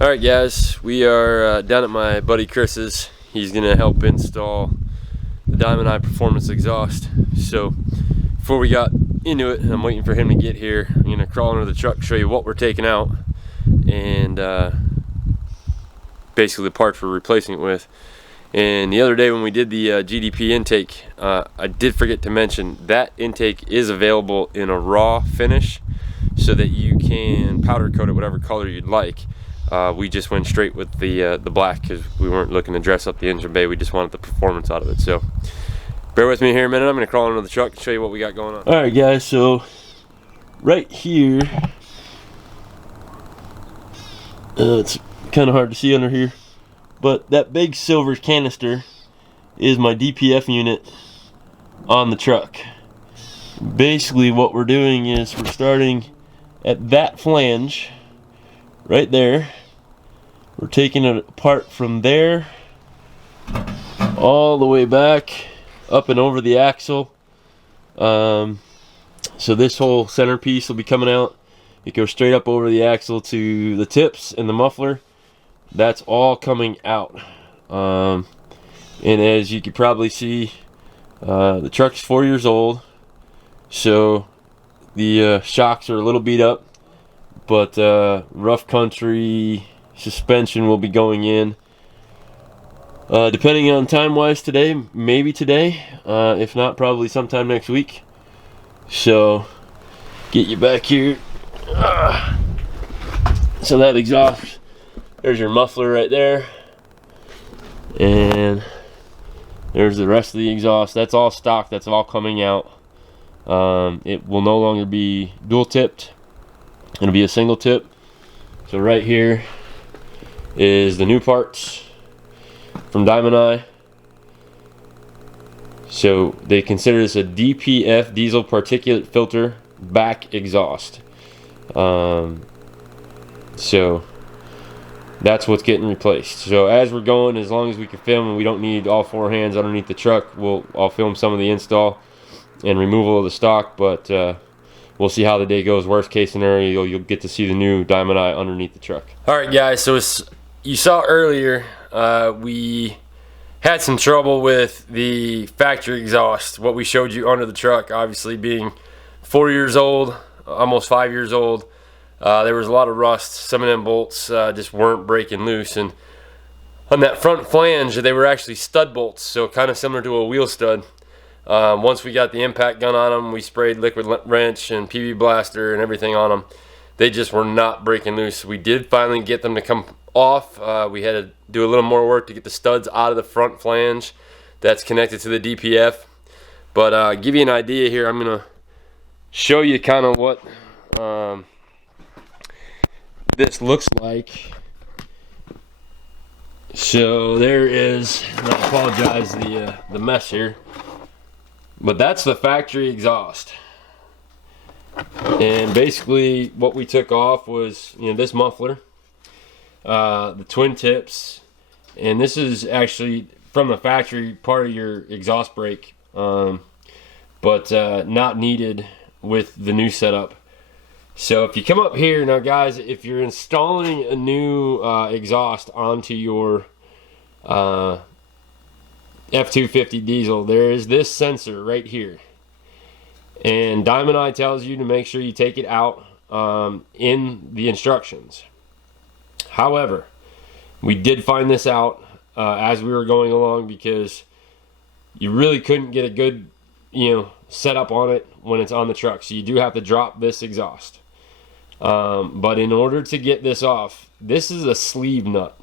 Alright guys, we are down at my buddy Chris's. He's going to help install the Diamond Eye Performance exhaust. So before we got into it, and I'm waiting for him to get here, I'm going to crawl under the truck, show you what we're taking out, and basically the parts we're replacing it with. And the other day when we did the GDP intake, I did forget to mention that intake is available in a raw finish so that you can powder coat it whatever color you'd like. We just went straight with the black because we weren't looking to dress up the engine bay. We just wanted the performance out of it. So bear with me here a minute. I'm going to crawl under the truck and show you what we got going on. Alright guys, so right here, it's kind of hard to see under here, but that big silver canister is my DPF unit on the truck. Basically what we're doing is we're starting at that flange right there. We're taking it apart from there all the way back up and over the axle. So this whole centerpiece will be coming out. It goes straight up over the axle to the tips and the muffler. That's all coming out. And as you can probably see, the truck's 4 years old, so the shocks are a little beat up, but rough country suspension will be going in. Depending on time-wise today, maybe today. If not, probably sometime next week. So, get you back here. So that exhaust, there's your muffler right there. And there's the rest of the exhaust. That's all stock. That's all coming out. It will no longer be dual-tipped. It'll be a single tip. So right here is the new parts from Diamond Eye. So they consider this a DPF, diesel particulate filter back exhaust. So that's what's getting replaced. So as we're going, as long as we can film and we don't need all four hands underneath the truck, I'll film some of the install and removal of the stock, but we'll see how the day goes. Worst case scenario, you'll get to see the new Diamond Eye underneath the truck. Alright guys, so you saw earlier, we had some trouble with the factory exhaust. What we showed you under the truck, obviously being 4 years old, almost 5 years old, there was a lot of rust. Some of them bolts just weren't breaking loose, and on that front flange they were actually stud bolts, so kind of similar to a wheel stud. Once we got the impact gun on them, we sprayed liquid wrench and PB blaster and everything on them. They just were not breaking loose. We did finally get them to come off. We had to do a little more work to get the studs out of the front flange that's connected to the DPF. But give you an idea here, I'm going to show you kind of what this looks like. So there is, and I apologize the mess here, but that's the factory exhaust. And basically what we took off was, this muffler, the twin tips, and this is actually from the factory part of your exhaust brake, but not needed with the new setup. So if you come up here now, guys, if you're installing a new exhaust onto your F250 diesel, there is this sensor right here, and Diamond Eye tells you to make sure you take it out in the instructions. However, we did find this out as we were going along, because you really couldn't get a good setup on it when it's on the truck, so you do have to drop this exhaust. But in order to get this off, this is a sleeve nut.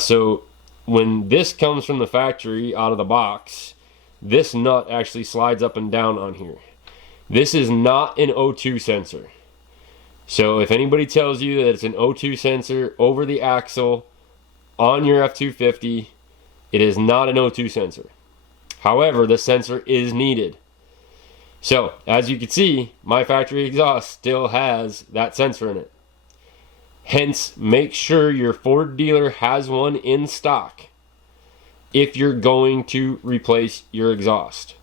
So when this comes from the factory out of the box, this nut actually slides up and down on here. This is not an O2 sensor. So if anybody tells you that it's an O2 sensor over the axle on your F250, it is not an O2 sensor. However, the sensor is needed. So as you can see, my factory exhaust still has that sensor in it. Hence, make sure your Ford dealer has one in stock if you're going to replace your exhaust.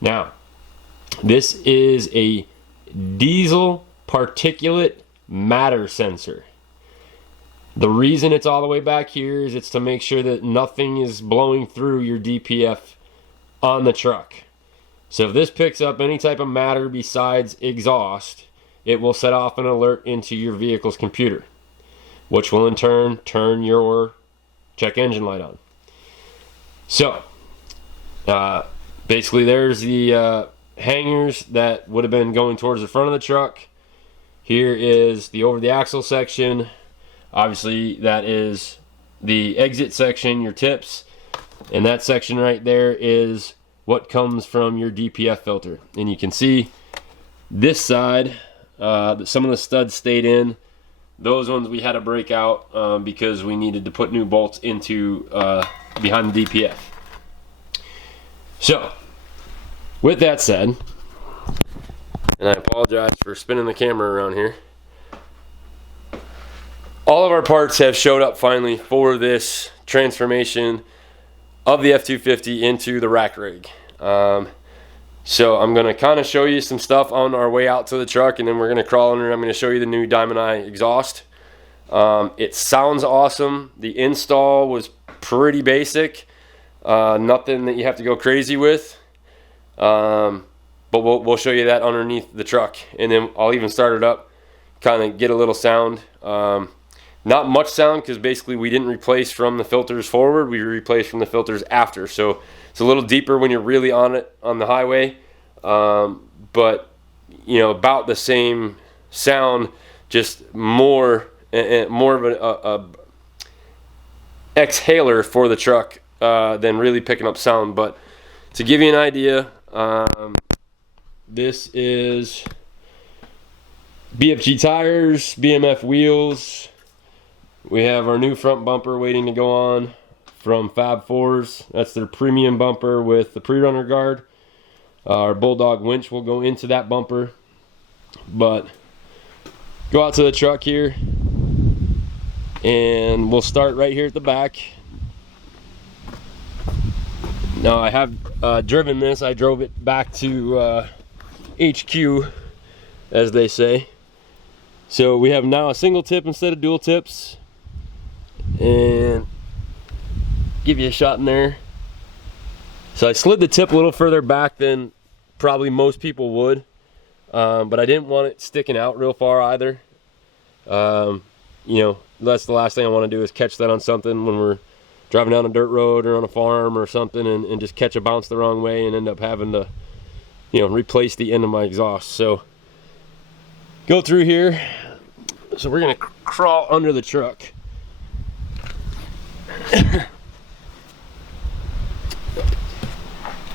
Now, this is a diesel particulate matter sensor. The reason it's all the way back here is it's to make sure that nothing is blowing through your DPF on the truck. So if this picks up any type of matter besides exhaust, it will set off an alert into your vehicle's computer, which will in turn turn your check engine light on. So basically there's the hangers that would have been going towards the front of the truck. Here is the over the axle section. Obviously that is the exit section, your tips, and that section right there is what comes from your DPF filter. And you can see this side, some of the studs stayed in. Those ones we had to break out because we needed to put new bolts into behind the DPF. So with that said, and I apologize for spinning the camera around here, all of our parts have showed up finally for this transformation of the F-250 into the rack rig. So I'm going to kind of show you some stuff on our way out to the truck, and then we're going to crawl under and I'm going to show you the new Diamond Eye exhaust. It sounds awesome. The install was pretty basic. Nothing that you have to go crazy with. But we'll show you that underneath the truck, and then I'll even start it up, kind of get a little sound. Not much sound because basically we didn't replace from the filters forward, we replaced from the filters after. So it's a little deeper when you're really on it on the highway, but you know, about the same sound, just more of a exhaler for the truck than really picking up sound. But to give you an idea, this is BFG tires, BMF wheels. We have our new front bumper waiting to go on from Fab Fours. That's their premium bumper with the pre-runner guard. Our Bulldog winch will go into that bumper. But go out to the truck here, and we'll start right here at the back. Now I have driven this. I drove it back to HQ, as they say. So we have now a single tip instead of dual tips. And give you a shot in there. So I slid the tip a little further back than probably most people would, but I didn't want it sticking out real far either. You know, that's the last thing I want to do is catch that on something when we're driving down a dirt road or on a farm or something, and just catch a bounce the wrong way and end up having to, you know, replace the end of my exhaust. So go through here. So we're gonna crawl under the truck.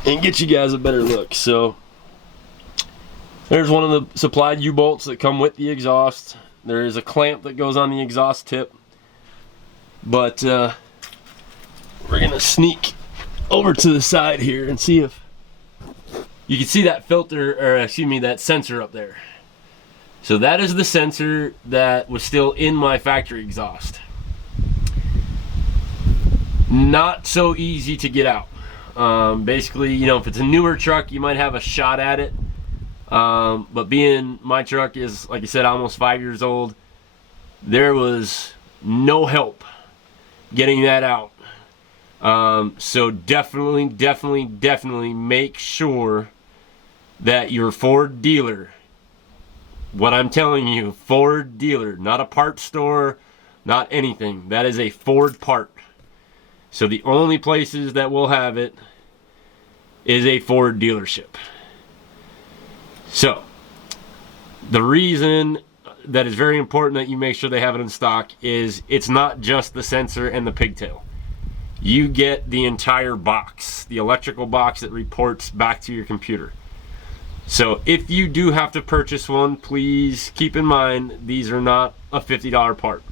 And get you guys a better look. So there's one of the supplied U-bolts that come with the exhaust. There is a clamp that goes on the exhaust tip, but we're gonna sneak over to the side here and see if you can see that filter, or excuse me, that sensor up there. So that is the sensor that was still in my factory exhaust. Not so easy to get out. Basically, you know, if it's a newer truck, you might have a shot at it. But being my truck is, like I said, almost 5 years old, there was no help getting that out. So definitely make sure that your Ford dealer, what I'm telling you, Ford dealer, not a parts store, not anything. That is a Ford part. So the only places that will have it is a Ford dealership. So the reason that is very important that you make sure they have it in stock is it's not just the sensor and the pigtail. You get the entire box, the electrical box that reports back to your computer. So if you do have to purchase one, please keep in mind these are not a $50 part.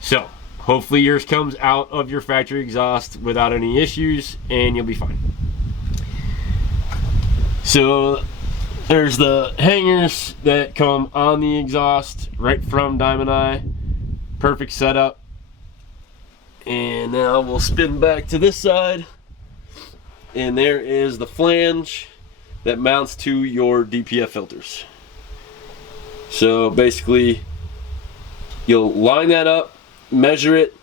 So hopefully yours comes out of your factory exhaust without any issues and you'll be fine. So there's the hangers that come on the exhaust right from Diamond Eye. Perfect setup. And now we'll spin back to this side. And there is the flange that mounts to your DPF filters. So basically you'll line that up measure it.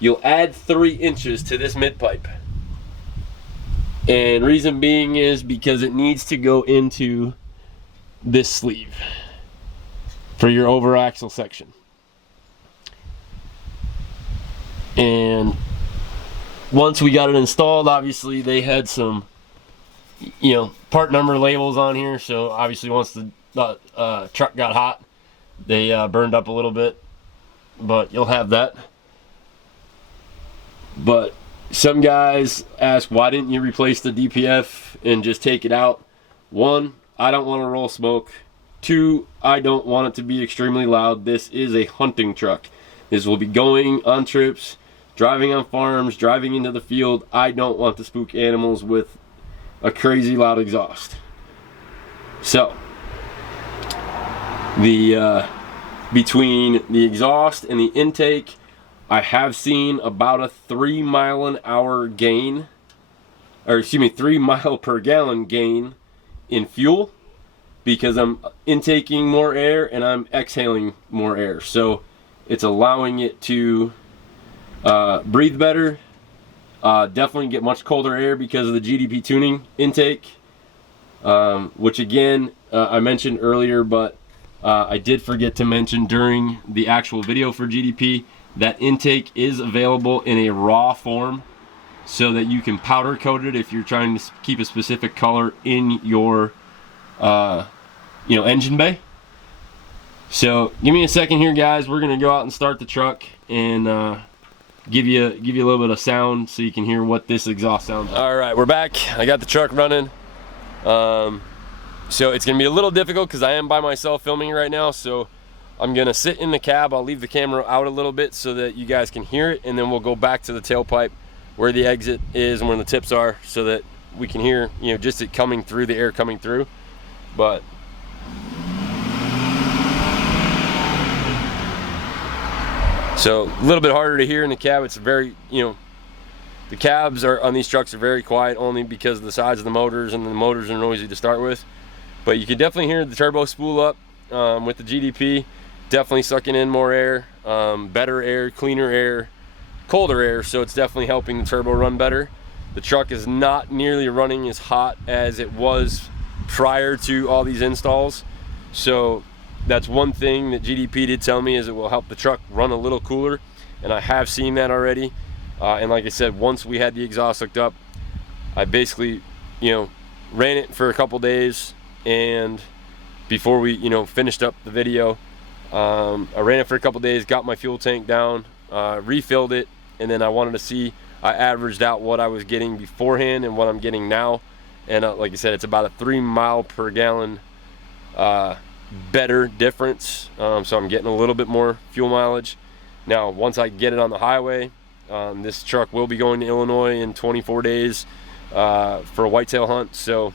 You'll add 3 inches to this mid pipe. And reason being is because it needs to go into this sleeve for your over axle section. And once we got it installed, obviously they had some, you know, part number labels on here. So obviously once the truck got hot, they burned up a little bit, but you'll have that. But some guys ask, why didn't you replace the DPF and just take it out? 1, I don't want to roll smoke. 2, I don't want it to be extremely loud. This is a hunting truck. This will be going on trips, driving on farms, driving into the field. I don't want to spook animals with a crazy loud exhaust. So, between the exhaust and the intake, I have seen about a 3 mile an hour gain, or excuse me, 3 mile per gallon gain in fuel, because I'm intaking more air and I'm exhaling more air. So it's allowing it to breathe better, definitely get much colder air because of the GDP tuning intake, which again, I mentioned earlier, but I did forget to mention during the actual video for GDP, that intake is available in a raw form so that you can powder coat it if you're trying to keep a specific color in your engine bay. So give me a second here, guys. We're gonna go out and start the truck and give you a little bit of sound so you can hear what this exhaust sounds like. All right, we're back. I got the truck running. So it's gonna be a little difficult because I am by myself filming right now, so I'm gonna sit in the cab. I'll leave the camera out a little bit so that you guys can hear it, and then we'll go back to the tailpipe where the exit is and where the tips are so that we can hear, you know, just it coming through, the air coming through. But so a little bit harder to hear in the cab. It's very, you know, the cabs are on these trucks are very quiet only because of the size of the motors, and the motors are noisy to start with. But you can definitely hear the turbo spool up with the GDP. Definitely sucking in more air, better air, cleaner air, colder air, so it's definitely helping the turbo run better. The truck is not nearly running as hot as it was prior to all these installs, so that's one thing that GDP did tell me, is it will help the truck run a little cooler, and I have seen that already. And like I said, once we had the exhaust hooked up, I basically, you know, ran it for a couple days, and before we, you know, finished up the video, I ran it for a couple days, got my fuel tank down, refilled it, and then I wanted to see, I averaged out what I was getting beforehand and what I'm getting now, and like I said, it's about a 3 mile per gallon better difference, so I'm getting a little bit more fuel mileage. Now once I get it on the highway, this truck will be going to Illinois in 24 days for a whitetail hunt, so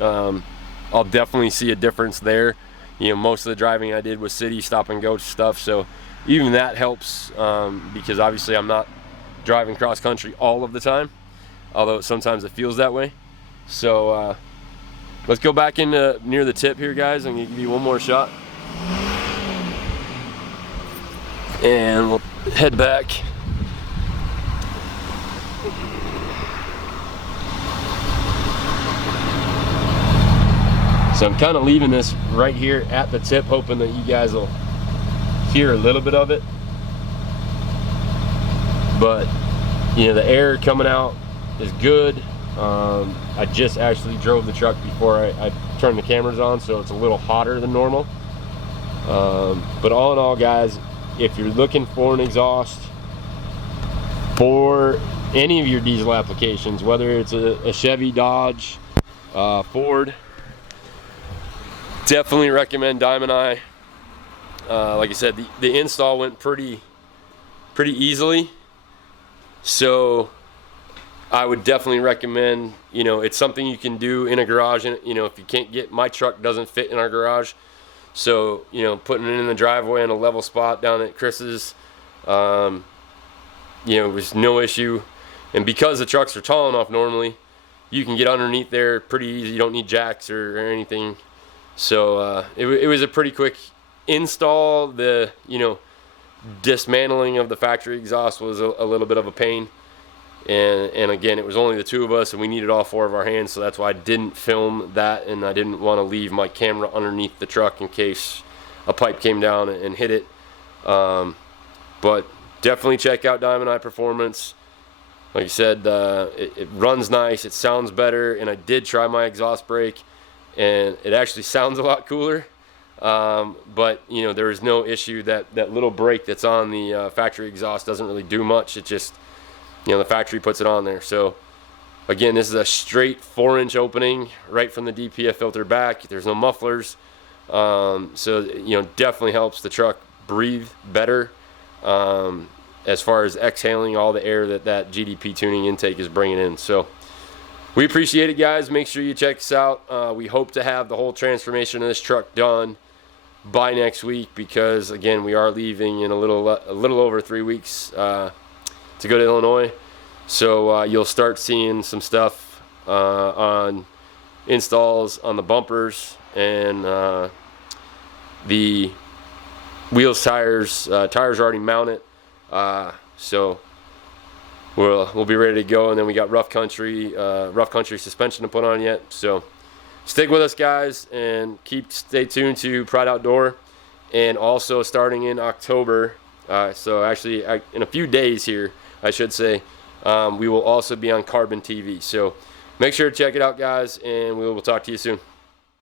I'll definitely see a difference there. You know, most of the driving I did was city stop and go stuff, so even that helps, because obviously I'm not driving cross country all of the time, although sometimes it feels that way. So let's go back in near the tip here, guys. I'm gonna give you one more shot, and we'll head back. So I'm kind of leaving this right here at the tip, hoping that you guys will hear a little bit of it. But, you know, the air coming out is good. I just actually drove the truck before I turned the cameras on, so it's a little hotter than normal. But all in all, guys, if you're looking for an exhaust for any of your diesel applications, whether it's a Chevy, Dodge, Ford, definitely recommend Diamond Eye. Like I said, the install went pretty easily, so I would definitely recommend, you know, it's something you can do in a garage. And, you know, if you can't get, my truck doesn't fit in our garage, so, you know, putting it in the driveway in a level spot down at Chris's, you know, was no issue. And because the trucks are tall enough, normally you can get underneath there pretty easy. You don't need jacks or anything. So it was a pretty quick install. The, you know, dismantling of the factory exhaust was a little bit of a pain. And again, it was only the two of us, and we needed all four of our hands, so that's why I didn't film that, and I didn't want to leave my camera underneath the truck in case a pipe came down and hit it. But definitely check out Diamond Eye Performance. Like I said, it runs nice, it sounds better, and I did try my exhaust brake, and it actually sounds a lot cooler. But you know, there is no issue that little brake that's on the factory exhaust doesn't really do much. It just, you know, the factory puts it on there. So again, this is a straight 4-inch opening right from the DPF filter back. There's no mufflers. So you know, definitely helps the truck breathe better as far as exhaling all the air that GDP tuning intake is bringing in. So we appreciate it, guys. Make sure you check us out. We hope to have the whole transformation of this truck done by next week, because again, we are leaving in a little over 3 weeks to go to Illinois. So you'll start seeing some stuff on installs on the bumpers and the wheels, tires are already mounted. So we'll be ready to go, and then we got rough country suspension to put on yet. So stick with us, guys, and stay tuned to Pride Outdoor. And also starting in October, so actually in a few days here, I should say, we will also be on Carbon TV. So make sure to check it out, guys, and we will talk to you soon.